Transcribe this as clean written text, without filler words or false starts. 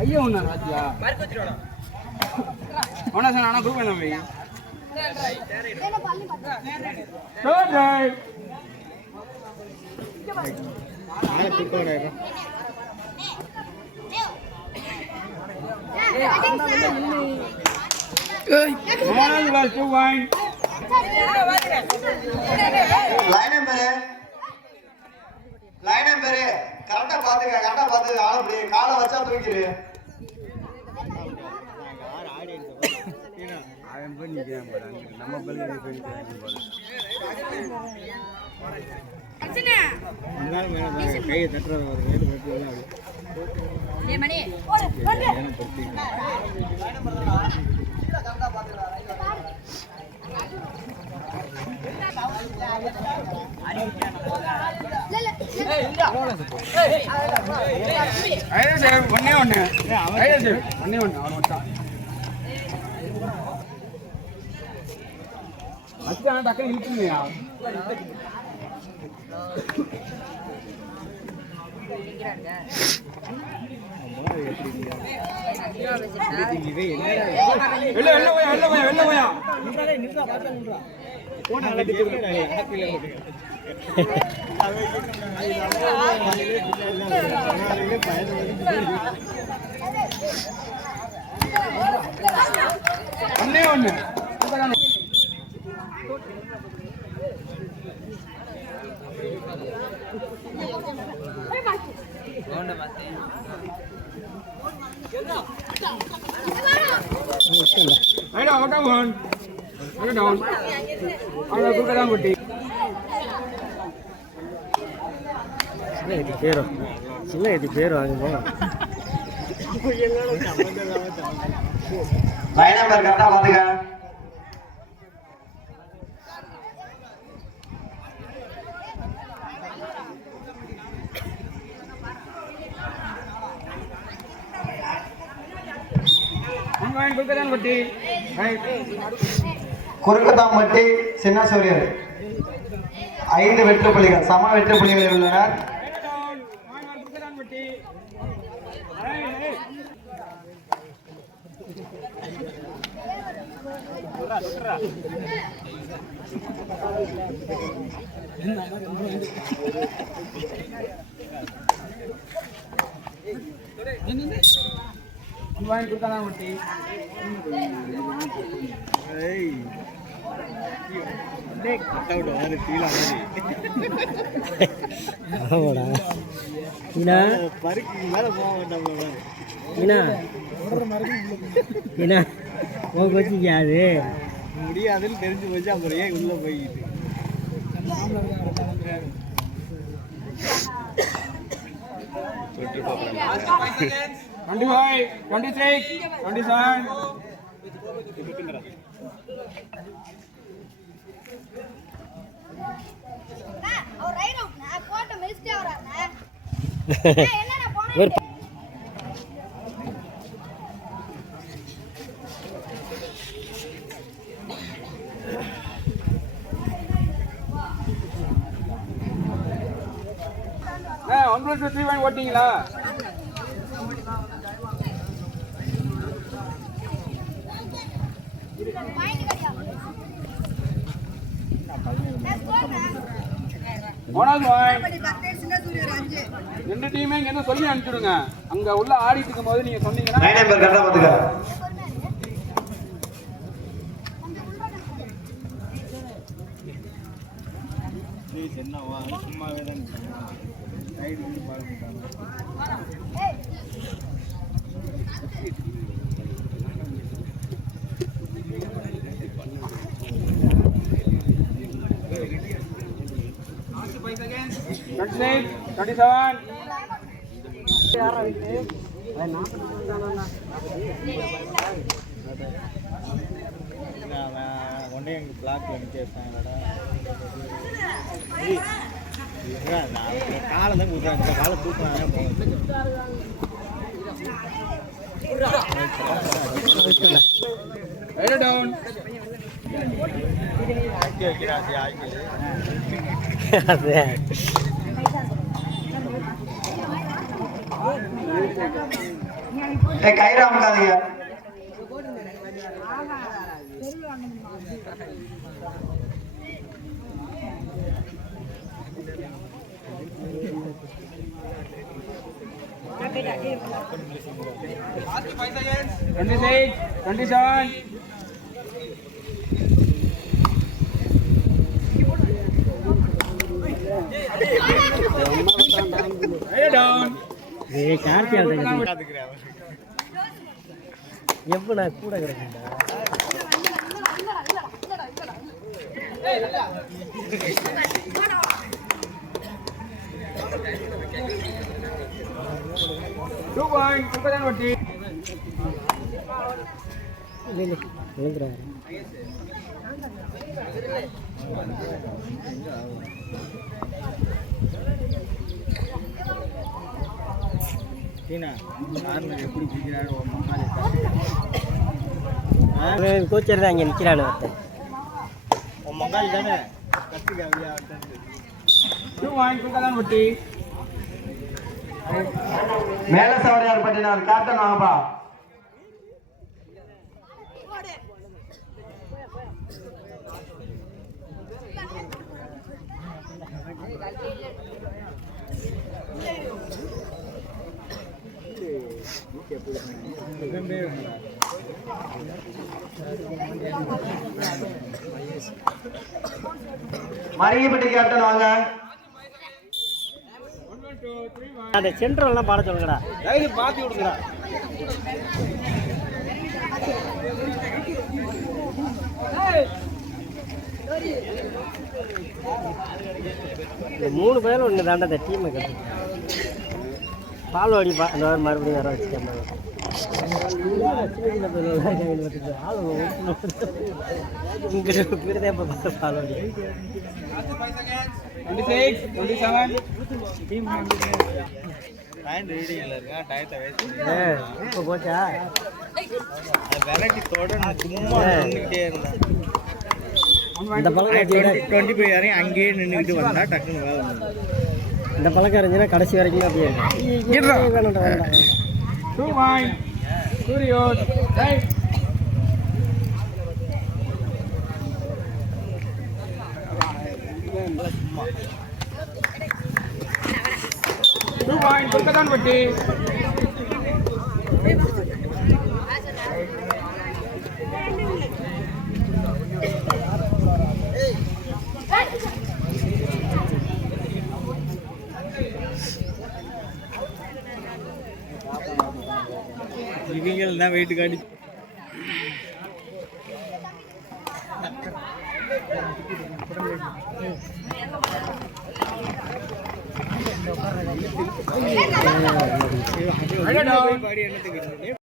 ஐயோ ஒண்ணா ராஜியா ஒண்ணா சார் நான் குரூப் பண்ணவே லைன் பேரு கரெக்டா பாத்துக்க ஆளு காலை வச்சா தூக்கிடு நம்ம கையை தட்டுறது ஒன்னே ஒண்ணு அவன் வச்சான் அச்சான் டக்குனு இழுக்குங்கயா ஒன்னே ஒண்ணு பேரு கரெக்டா பாத்துக்க குறுக்கதாம்பட்டி சின்ன சூரியர் 5 வெற்றி புள்ளிகள் சம வெற்றி புள்ளிகளில் உள்ளனர். முடியாதுன்னு தெரிஞ்சு போச்சு அப்புறம் ஏன் உள்ள போய்கிட்டு 25, 26, 27. உங்களுக்கு 3 வாங்கி ஓட்டிங்களா? ரெண்டு டீமே இங்க சொல்லி அனுப்பிச்சுடுங்க. அங்க உள்ள ஆடிட்டு இருக்கும் போது நீங்க சொன்னீங்கன்னா சும்மாவே தான் 35 seconds. 26, 27. ஒன்னே எங்க பிளாக்ல நிற்கிறேன் காலை தான் கொடுக்குறாங்க காலை தூக்குறாங்க Write it down. கயிறு அமுக்காதீங்க. Last 5 seconds. 26, 27. Write it down. எப்போ நான் கூட கிடைக்கா 2 points. Super Vatti. கோச்சர் தான் இங்கே நிற்கிறானு ஒருத்தன் மங்காளி தானே 2 points. Super Vatti. மேல சவரியார் பட்டினார் கேப்டன் வாங்கப்பா. மரியப்பட்டி கேப்டன் வாங்க. அந்த சென்ட்ரல்லாம் பாட சொல்லுங்கடா மாத்தி விடுங்கடா. இந்த 3 பேர் ஒன்று தாண்டா இந்த டீமை கட்டு பால் அடிப்பா அந்த மாதிரி மறுபடியும் வர வச்சுட்டேன் பால் அடி 26, 27. இப்போ போச்சா வெரைட்டி தொடர்ந்து சும்மா நின்றுக்கிட்டே இருந்தேன் இந்த பழக்கம் 25 வரையும் அங்கேயே நின்றுக்கிட்டு வந்தா டக்குன்னு வேலை இந்த பழக்கம் இருந்துச்சுன்னா கடைசி வரைக்கும் அப்படியே வேண்டாம் 2 points. Suryo. Right. Two points. Kolkata Vatti. இவங்க தான் வெயிட் காட்டி பாடி என்னத்துக்கு